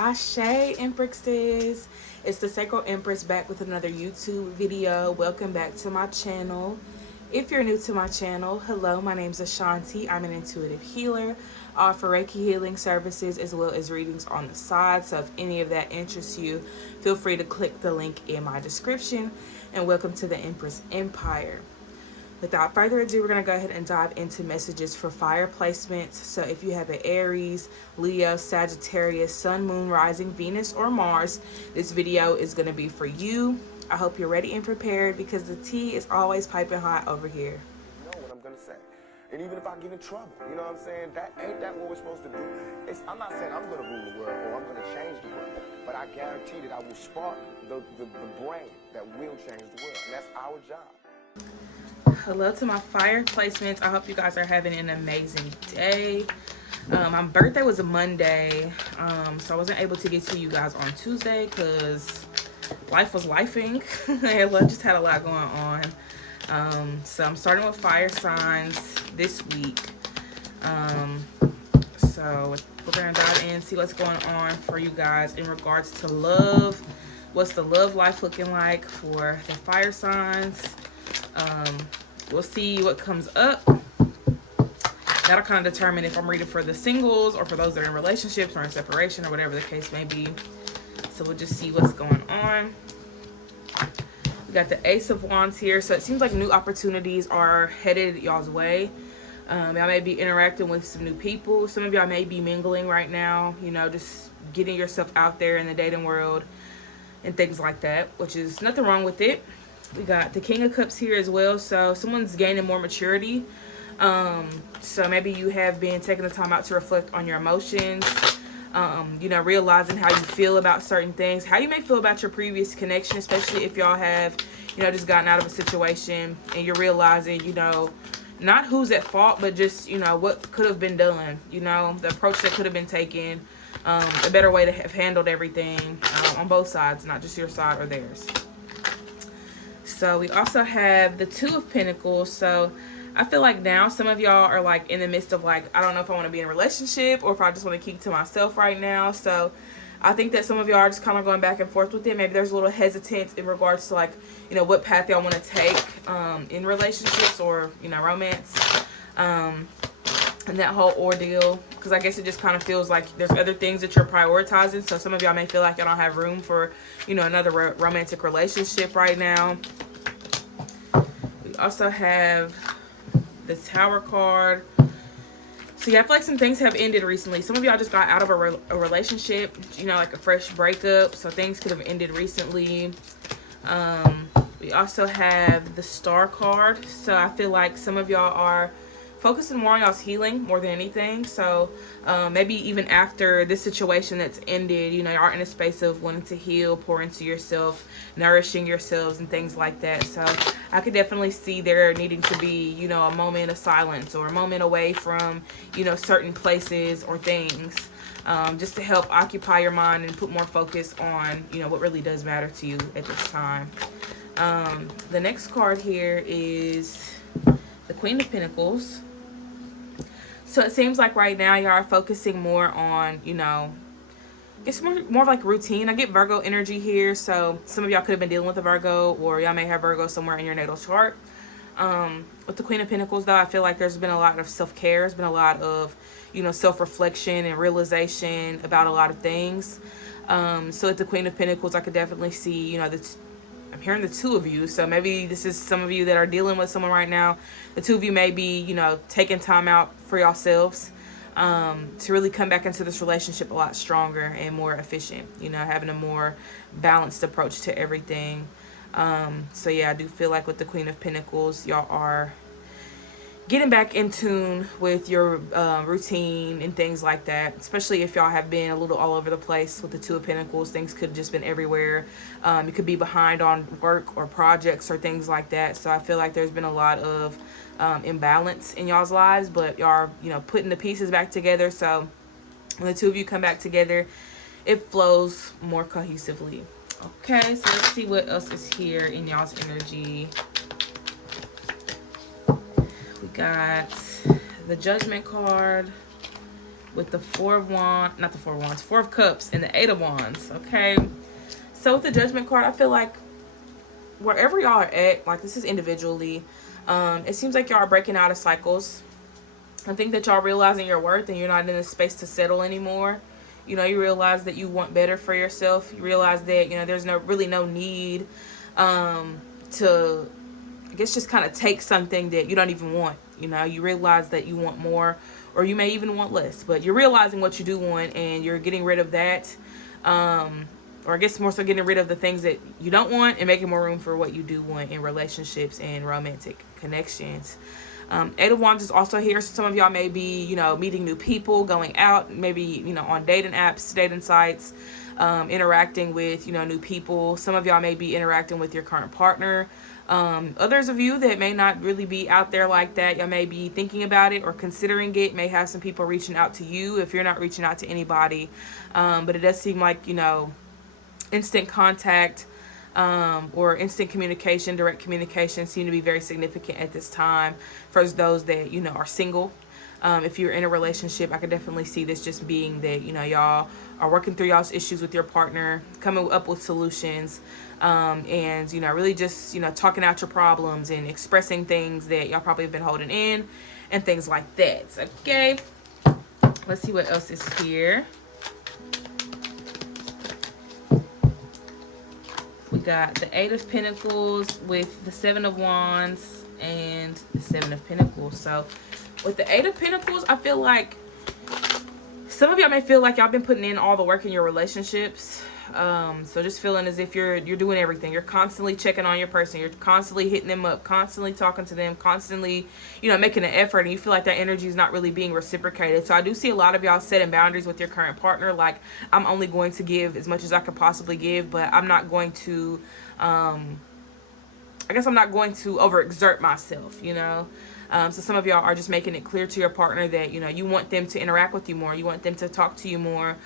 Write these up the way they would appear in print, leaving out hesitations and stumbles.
Ashe Empresses. It's the Sacral Empress back with another YouTube video. Welcome back to my channel. If you're new to my channel, hello, my name is Ashanti. I'm an intuitive healer. I offer Reiki healing services as well as readings on the side. So if any of that interests you, feel free to click the link in my description. And welcome to the Empress Empire. Without further ado, we're going to go ahead and dive into messages for fire placements. So if you have an Aries, Leo, Sagittarius, Sun, Moon, Rising, Venus, or Mars, this video is going to be for you. I hope you're ready and prepared because the tea is always piping hot over here. You know what I'm going to say. And even if I get in trouble, you know what I'm saying? Ain't that what we're supposed to do? I'm not saying I'm going to rule the world or I'm going to change the world. But I guarantee that I will spark the brain that will change the world. And that's our job. Hello to my fire placements. I hope you guys are having an amazing day. My birthday was a Monday, so I wasn't able to get to you guys on Tuesday because life was lifing. I just had a lot going on. So I'm starting with fire signs this week. So we're gonna dive in, see what's going on for you guys in regards to love. What's the love life looking like for the fire signs? We'll see what comes up. That'll kind of determine if I'm reading for the singles or for those that are in relationships or in separation or whatever the case may be. So we'll just see what's going on. We got the Ace of Wands here. So it seems like new opportunities are headed y'all's way. Y'all may be interacting with some new people. Some of y'all may be mingling right now, you know, just getting yourself out there in the dating world and things like that, which is nothing wrong with it. We got the King of Cups here as well. So someone's gaining more maturity. So maybe you have been taking the time out to reflect on your emotions, you know, realizing how you feel about certain things, how you may feel about your previous connection, especially if y'all have, you know, just gotten out of a situation and you're realizing, you know, not who's at fault, but just, you know, what could have been done, you know, the approach that could have been taken, a better way to have handled everything on both sides, not just your side or theirs. So we also have the Two of Pentacles. So I feel like now some of y'all are like in the midst of like, I don't know if I want to be in a relationship or if I just want to keep to myself right now. So I think that some of y'all are just kind of going back and forth with it. Maybe there's a little hesitance in regards to like, you know, what path y'all want to take in relationships or, you know, romance and that whole ordeal. Because I guess it just kind of feels like there's other things that you're prioritizing. So some of y'all may feel like y'all don't have room for, you know, another romantic relationship right now. We also have the Tower card. So yeah, I feel like some things have ended recently. Some of y'all just got out of a relationship, you know, like a fresh breakup. So things could have ended recently. We also have the Star card. So I feel like some of y'all are focusing more on y'all's healing more than anything. So maybe even after this situation that's ended, you know, you are in a space of wanting to heal, pour into yourself, nourishing yourselves and things like that. So I could definitely see there needing to be, you know, a moment of silence or a moment away from, you know, certain places or things, just to help occupy your mind and put more focus on, you know, what really does matter to you at this time. The next card here is the Queen of Pentacles. So it seems like right now y'all are focusing more on, you know, it's more of like routine. I get Virgo energy here. So some of y'all could have been dealing with a Virgo or y'all may have Virgo somewhere in your natal chart. With the Queen of Pentacles though, I feel like there's been a lot of self-care. There's been a lot of, you know, self-reflection and realization about a lot of things. So with the Queen of Pentacles, I could definitely see, you know, I'm hearing the two of you. So maybe this is some of you that are dealing with someone right now. The two of you may be, you know, taking time out for yourselves to really come back into this relationship a lot stronger and more efficient, you know, having a more balanced approach to everything. So yeah, I do feel like with the Queen of Pentacles, y'all are getting back in tune with your routine and things like that, especially if y'all have been a little all over the place with the Two of Pentacles. Things could have just been everywhere. You could be behind on work or projects or things like that. So I feel like there's been a lot of imbalance in y'all's lives, but y'all are, you know, putting the pieces back together. So when the two of you come back together, it flows more cohesively. Okay, so let's see what else is here in y'all's energy. We got the Judgment card, with the Four of Wands, not the Four of Wands, Four of Cups and the Eight of Wands, okay? So with the Judgment card, I feel like wherever y'all are at, like this is individually, it seems like y'all are breaking out of cycles. I think that y'all realizing your worth and you're not in a space to settle anymore. You know, you realize that you want better for yourself. You realize that, you know, there's really no need to, I guess, just kind of take something that you don't even want. You know, you realize that you want more, or you may even want less, but you're realizing what you do want and you're getting rid of that. Or I guess more so getting rid of the things that you don't want and making more room for what you do want in relationships and romantic connections. Eight of Wands is also here. So some of y'all may be, you know, meeting new people, going out, maybe, you know, on dating apps, dating sites, interacting with, you know, new people. Some of y'all may be interacting with your current partner. Others of you that may not really be out there like that, y'all may be thinking about it or considering it, may have some people reaching out to you if you're not reaching out to anybody. But it does seem like, you know, instant contact or instant communication, direct communication seem to be very significant at this time for those that, you know, are single. If you're in a relationship, I could definitely see this just being that, you know, y'all are working through y'all's issues with your partner, coming up with solutions, and, you know, really just, you know, talking out your problems and expressing things that y'all probably have been holding in and things like that. Okay, let's see what else is here. We got the Eight of Pentacles with the Seven of Wands and the Seven of Pentacles. So with the Eight of Pentacles, I feel like some of y'all may feel like y'all been putting in all the work in your relationships. So just feeling as if you're doing everything. You're constantly checking on your person. You're constantly hitting them up, constantly talking to them, constantly, you know, making an effort, and you feel like that energy is not really being reciprocated. So I do see a lot of y'all setting boundaries with your current partner. Like, I'm only going to give as much as I could possibly give, but I'm not going to, I guess I'm not going to overexert myself, you know. So some of y'all are just making it clear to your partner that, you know, you want them to interact with you more. You want them to talk to you more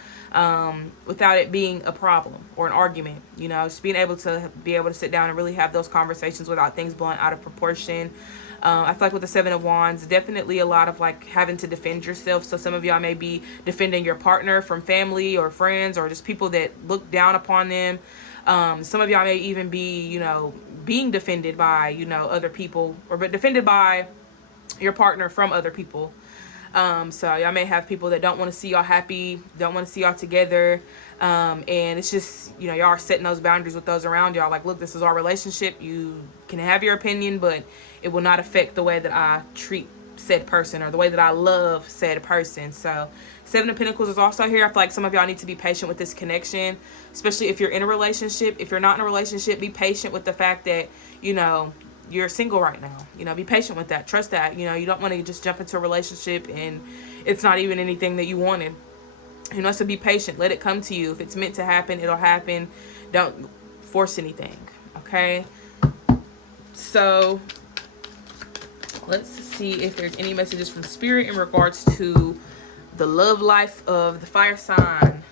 without it being a problem or an argument. You know, just being able to sit down and really have those conversations without things blowing out of proportion. I feel like with the Seven of Wands, definitely a lot of like having to defend yourself. So some of y'all may be defending your partner from family or friends or just people that look down upon them. Some of y'all may even be, you know, being defended by, you know, other people, or but defended by your partner from other people. So y'all may have people that don't want to see y'all happy, don't want to see y'all together. And it's just, you know, y'all are setting those boundaries with those around y'all. Like, look, this is our relationship. You can have your opinion, but it will not affect the way that I treat said person or the way that I love said person. So Seven of Pentacles is also here. I feel like some of y'all need to be patient with this connection, especially if you're in a relationship. If you're not in a relationship, be patient with the fact that, you know, you're single right now. You know, be patient with that. Trust that. You know, you don't want to just jump into a relationship and it's not even anything that you wanted. You know, so be patient. Let it come to you. If it's meant to happen, it'll happen. Don't force anything. Okay? So let's see if there's any messages from Spirit in regards to the love life of the fire sign.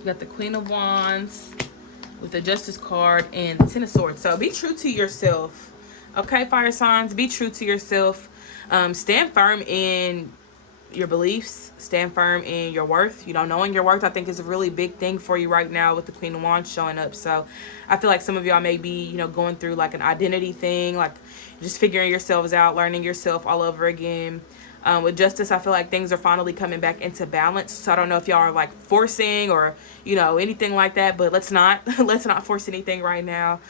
You got the Queen of Wands with the Justice card and the Ten of Swords. So be true to yourself. Okay, fire signs, be true to yourself. Stand firm in your beliefs. Stand firm in your worth. You know, knowing your worth, I think, is a really big thing for you right now with the Queen of Wands showing up. So I feel like some of y'all may be, you know, going through like an identity thing, like just figuring yourselves out, learning yourself all over again. With Justice, I feel like things are finally coming back into balance. So I don't know if y'all are like forcing or, you know, anything like that, but let's not force anything right now.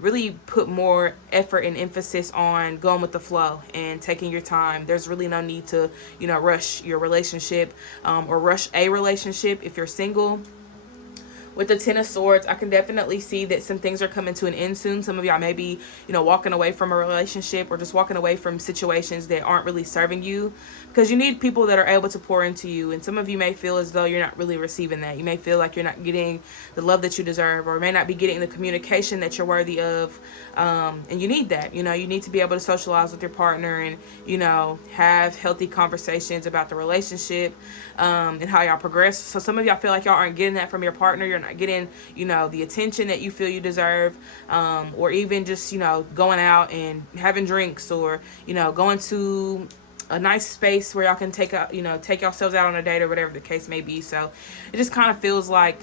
Really put more effort and emphasis on going with the flow and taking your time. There's really no need to, you know, rush your relationship or rush a relationship if you're single. With the Ten of Swords, I can definitely see that some things are coming to an end soon. Some of y'all may be, walking away from a relationship or just walking away from situations that aren't really serving you, because you need people that are able to pour into you. And some of you may feel as though you're not really receiving that. You may feel like you're not getting the love that you deserve, or may not be getting the communication that you're worthy of. And you need that. You need to be able to socialize with your partner and, have healthy conversations about the relationship, and how y'all progress. So some of y'all feel like y'all aren't getting that from your partner. You're not getting, the attention that you feel you deserve, or even just, going out and having drinks, or, going to a nice space where y'all can take yourselves out on a date, or whatever the case may be. So it just kind of feels like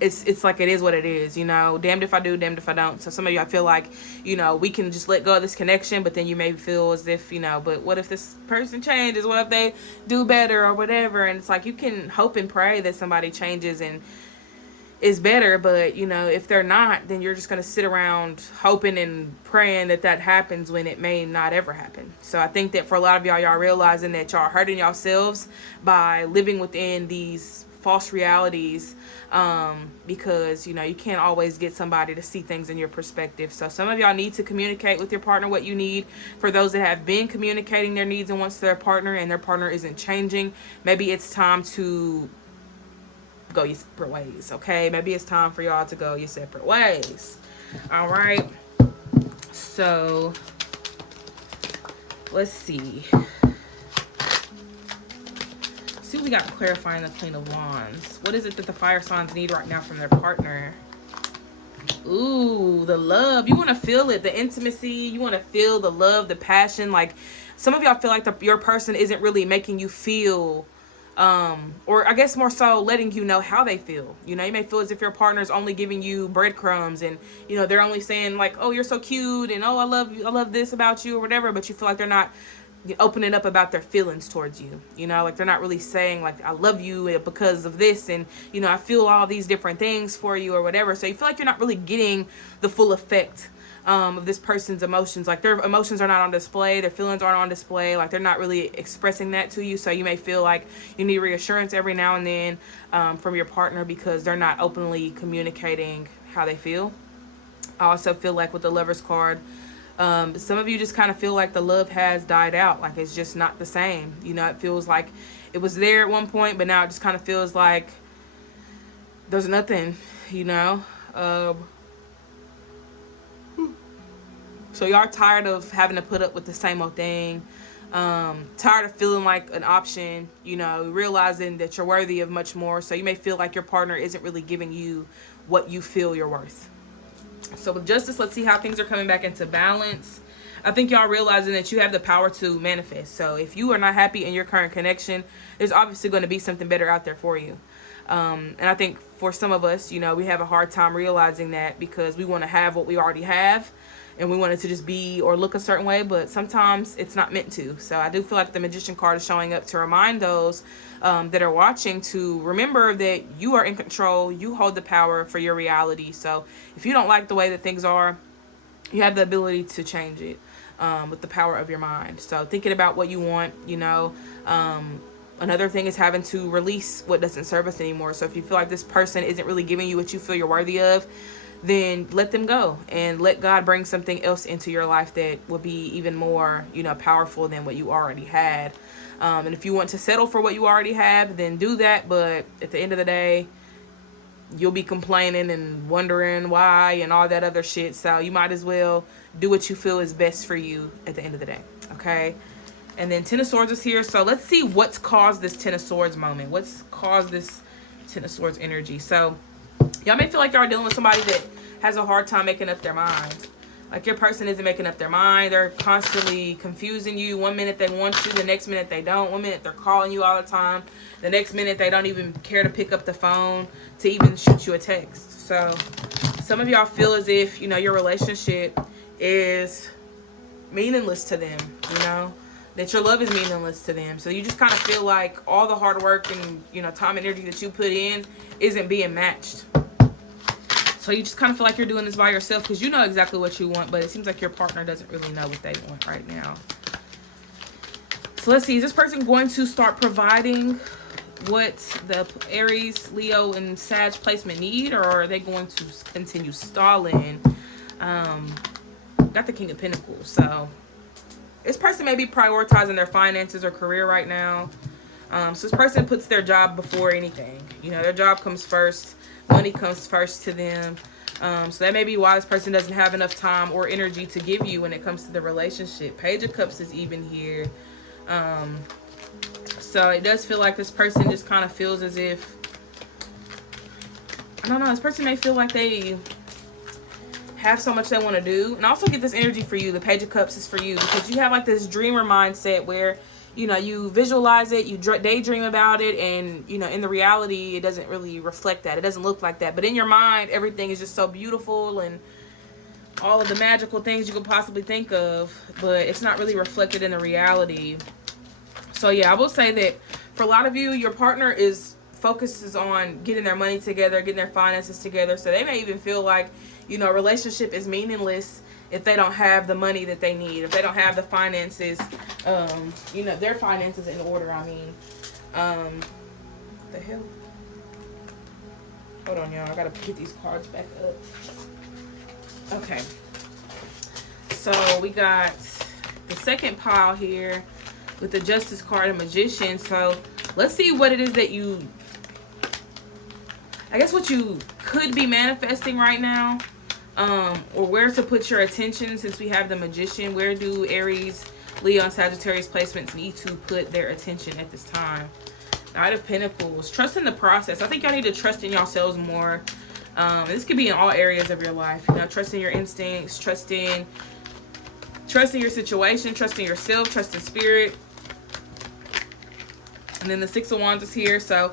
it's like it is what it is, damned if I do, damned if I don't. So some of y'all feel like, we can just let go of this connection, but then you may feel as if, but what if this person changes? What if they do better or whatever? And it's like, you can hope and pray that somebody changes and is better, but if they're not, then you're just going to sit around hoping and praying that happens when it may not ever happen. So I think that for a lot of y'all realizing that y'all are hurting yourselves by living within these false realities, because you can't always get somebody to see things in your perspective. So some of y'all need to communicate with your partner what you need. For those that have been communicating their needs and wants to their partner, and their partner isn't changing, maybe it's time to go your separate ways. Okay, maybe it's time for y'all to go your separate ways. All right, so let's see what we got clarifying the Queen of Wands. What is it that the fire signs need right now from their partner? Ooh, the love. You want to feel it, the intimacy. You want to feel the love, the passion. Like, some of y'all feel like your person isn't really making you feel, or I guess more so letting you know how they feel. You may feel as if your partner's only giving you breadcrumbs, and they're only saying like, oh, you're so cute, and oh, I love you, I love this about you, or whatever, but you feel like they're not opening up about their feelings towards you. Like they're not really saying like, I love you because of this, and I feel all these different things for you, or whatever. So you feel like you're not really getting the full effect of this person's emotions. Like, their emotions are not on display, their feelings aren't on display, like they're not really expressing that to you. So you may feel like you need reassurance every now and then from your partner, because they're not openly communicating how they feel. I also feel like with the Lovers card, some of you just kind of feel like the love has died out. Like, it's just not the same. It feels like it was there at one point, but now it just kind of feels like there's nothing, So y'all are tired of having to put up with the same old thing. Tired of feeling like an option, realizing that you're worthy of much more. So you may feel like your partner isn't really giving you what you feel you're worth. So with Justice, let's see how things are coming back into balance. I think y'all realizing that you have the power to manifest. So if you are not happy in your current connection, there's obviously going to be something better out there for you. And I think for some of us, we have a hard time realizing that, because we want to have what we already have, and we want it to just be or look a certain way, but sometimes it's not meant to. So I do feel like the Magician card is showing up to remind those that are watching to remember that you are in control. You hold the power for your reality. So if you don't like the way that things are, you have the ability to change it with the power of your mind. So thinking about what you want, another thing is having to release what doesn't serve us anymore. So if you feel like this person isn't really giving you what you feel you're worthy of, then let them go and let God bring something else into your life that will be even more, powerful than what you already had. And if you want to settle for what you already have, then do that. But at the end of the day, you'll be complaining and wondering why and all that other shit. So you might as well do what you feel is best for you at the end of the day. Okay. And then Ten of Swords is here. So let's see what's caused this Ten of Swords moment. What's caused this Ten of Swords energy. So y'all may feel like y'all are dealing with somebody that has a hard time making up their mind. Like, your person isn't making up their mind. They're constantly confusing you. One minute they want you, the next minute they don't. One minute they're calling you all the time. The next minute they don't even care to pick up the phone to even shoot you a text. So some of y'all feel as if, your relationship is meaningless to them, that your love is meaningless to them. So you just kind of feel like all the hard work and, time and energy that you put in isn't being matched. So you just kind of feel like you're doing this by yourself, because you know exactly what you want, but it seems like your partner doesn't really know what they want right now. So let's see, is this person going to start providing what the Aries, Leo, and Sag placement need, or are they going to continue stalling? Got the King of Pentacles. So this person may be prioritizing their finances or career right now. So this person puts their job before anything. You know, their job comes first. Money comes first to them. So that may be why this person doesn't have enough time or energy to give you when it comes to the relationship. Page of Cups is even here. So it does feel like this person just kind of feels as if, I don't know, this person may feel like they have so much they want to do. And I also get this energy for you. The Page of Cups is for you because you have like this dreamer mindset where, you know, you visualize it, you daydream about it, and, you know, in the reality, it doesn't really reflect that. It doesn't look like that. But in your mind, everything is just so beautiful and all of the magical things you could possibly think of, but it's not really reflected in the reality. So yeah, I will say that for a lot of you, your partner focuses on getting their money together, getting their finances together. So they may even feel like, you know, a relationship is meaningless if they don't have the money that they need, if they don't have the finances, you know, their finances in order. I mean, the hell? Hold on, y'all. I gotta get these cards back up. Okay. So we got the second pile here with the Justice card and Magician. So let's see what it is that you, I guess what you could be manifesting right now, or where to put your attention since we have the Magician. Where do Aries, Leo, and Sagittarius placements need to put their attention at this time? Knight of Pentacles. Trust in the process. I think y'all need to trust in yourselves more. This could be in all areas of your life. You know, trust in your instincts, trust in your situation, trust in yourself, trust in spirit. And then the Six of Wands is here. So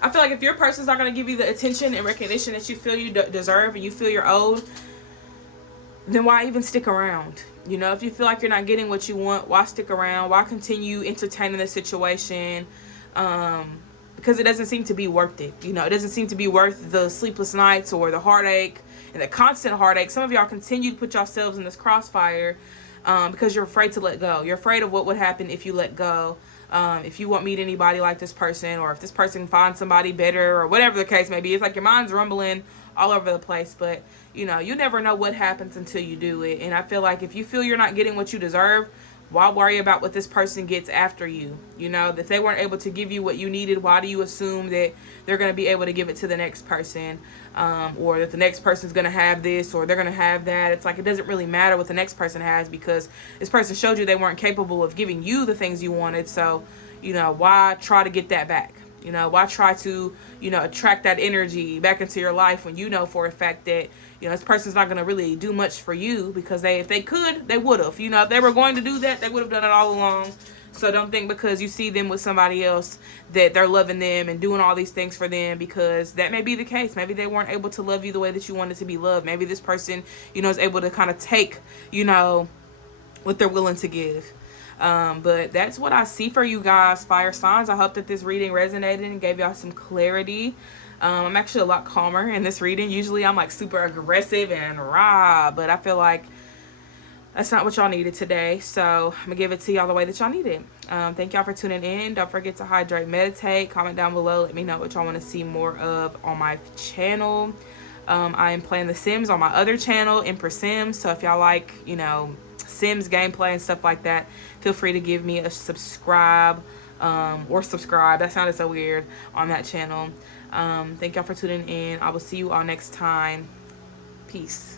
I feel like if your person's not going to give you the attention and recognition that you feel you deserve and you feel you're owed, then why even stick around? You know, if you feel like you're not getting what you want, why stick around? Why continue entertaining the situation? Because it doesn't seem to be worth it. You know, it doesn't seem to be worth the sleepless nights or the heartache and the constant heartache. Some of y'all continue to put yourselves in this crossfire because you're afraid to let go. You're afraid of what would happen if you let go. If you won't meet anybody like this person, or if this person finds somebody better, or whatever the case may be. It's like your mind's rumbling all over the place, but you know, you never know what happens until you do it. And I feel like if you feel you're not getting what you deserve, why worry about what this person gets after you? You know, if they weren't able to give you what you needed, why do you assume that they're going to be able to give it to the next person, or that the next person's going to have this, or they're going to have that? It's like it doesn't really matter what the next person has, because this person showed you they weren't capable of giving you the things you wanted. So, you know, why try to get that back? You know, why try to, you know, attract that energy back into your life when you know for a fact that, you know, this person's not going to really do much for you, because if they could, they would have. You know, if they were going to do that, they would have done it all along. So don't think because you see them with somebody else that they're loving them and doing all these things for them, because that may be the case. Maybe they weren't able to love you the way that you wanted to be loved. Maybe this person, you know, is able to kind of take, you know, what they're willing to give. But that's what I see for you guys, fire signs. I hope that this reading resonated and gave y'all some clarity. I'm actually a lot calmer in this reading. Usually I'm like super aggressive and rah, but I feel like that's not what y'all needed today. So I'm gonna give it to y'all the way that y'all need it. Thank y'all for tuning in. Don't forget to hydrate, meditate, comment down below. Let me know what y'all want to see more of on my channel. I am playing The Sims on my other channel, Empress Sims. So if y'all like, you know, Sims gameplay and stuff like that, feel free to give me a subscribe, or subscribe, that sounded so weird, on that channel. Thank y'all for tuning in. I will see you all next time. Peace.